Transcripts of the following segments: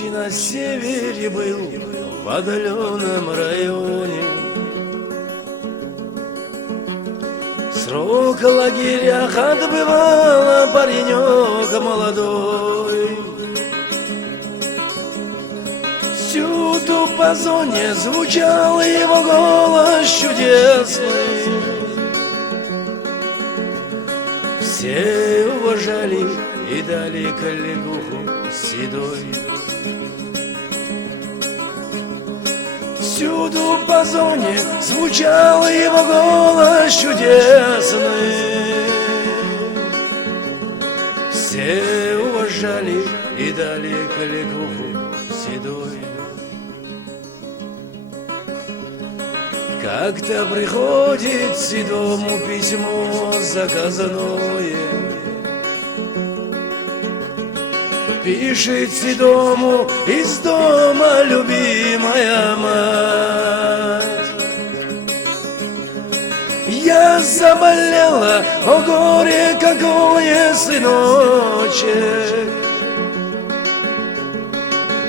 Случай на севере был, в отдаленном районе. Срок в лагерях отбывала паренек молодой. Всюду по зоне звучал его голос чудесный. Все уважали и дали коллегуху седой. Всюду по зоне звучал его голос чудесный. Все уважали и дали коллегуху седой. Как-то приходит седому письмо заказанное. Пишет седому из дома любимая мать: я заболела, о горе какое, сыночек,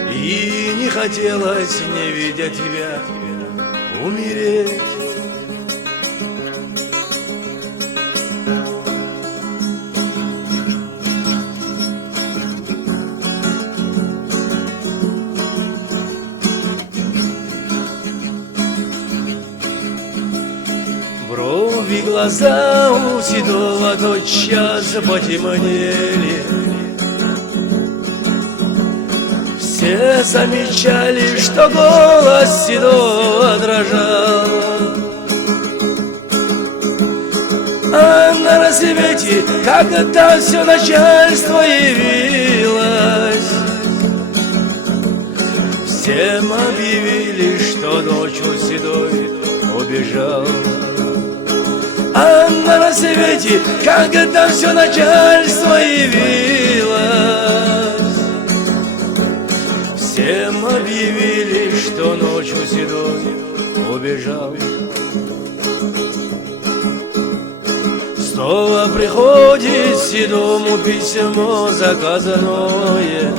и не хотелось, не видя тебя, умереть. Брови, глаза у седого тотчас потемнели. Все замечали, что голос седого дрожал. А на рассвете, когда все начальство явилось, всем объявили, что ночью седой убежал. А на рассвете, когда все начальство явилось, всем объявили, что ночью седой убежал. Снова приходит седому письмо заказанное.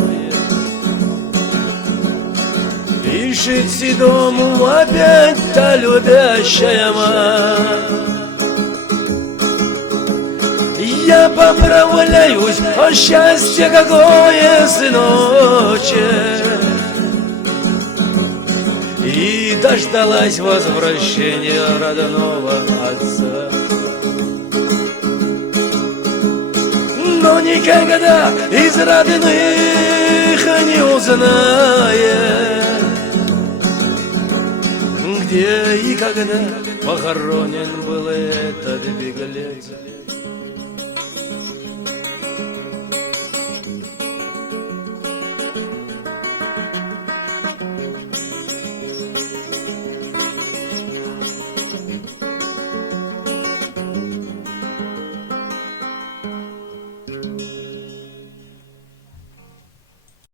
Пишет седому опять та любящая мать: я поправляюсь, о счастье какое, сыночек, и дождалась возвращения родного отца. Но никогда из родных не узнает, где и когда похоронен был этот беглец.